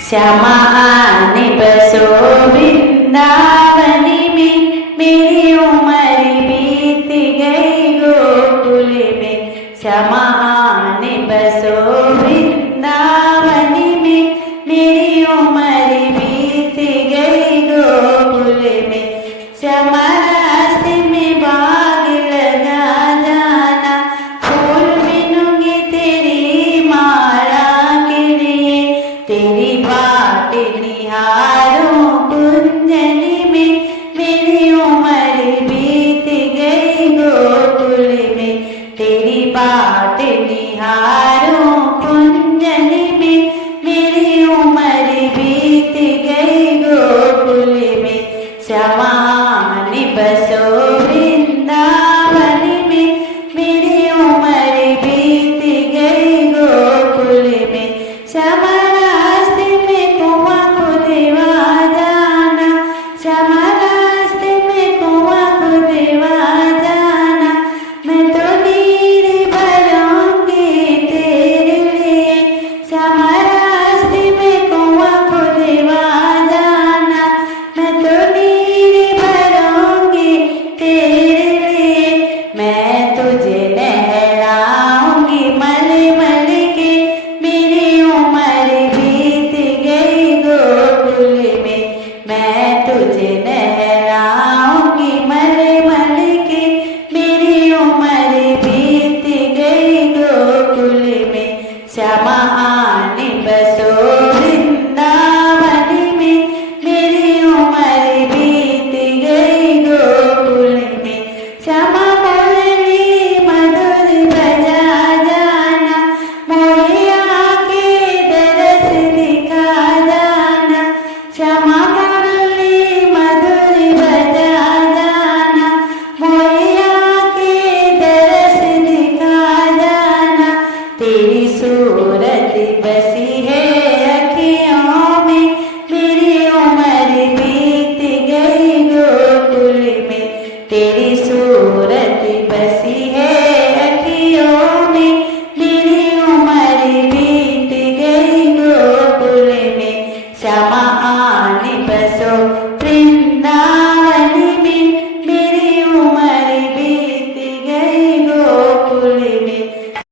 श्यामा आने बसो वृंदावन में, मेरी उम्र बीत गई गोकुल में। श्यामा आने बसो वृंदावन में, मेरी उम्र बीत गई गोकुल में। श्यामा रास्ते में बाग लगा जाना, फूल बिनूंगी तेरी माला के लिए। तेरी बाट निहारूं कुंजनी में, मेरी उम्र बीत गई गोकुल में। तेरी बाट निहारूं कुंजनी में, मेरी उम्र बीत गई गोकुल में। श्यामा आने बसो वृंदावन में, मेरी उम्र बीत गई गोकुल में। श्यामा रास्ते में कुआं खुदवा जाना, श्यामा रास्ते में कुआं खुदवा जाना। मैं तो नीर भरूंगी तेरे लिए। श्यामा रास्ते में कुआं खुदवा जाना, मैं तो नीर भरूंगी तेरे लिए। मैं तुझे नहलाऊंगी मल मल के, मेरी उम्र बीत गई गोकुल में। मैं तुझे नहलाऊंगी मल मल के, मेरी उम्र बीत गई गोकुल में। श्यामा आने बसो वृंदावन में, मेरी उम्र बीत गई गोकुल में। श्यामा मुरली मधुर बजा जाना, मोरे आके दरस दिखा जाना। श्यामा मुरली मधुर बजा जाना, मोरे आके दरस दिखा जाना। तेरी सूरत बसी है अखियों में, मेरी उम्र बीत गई गोकुल में। तेरी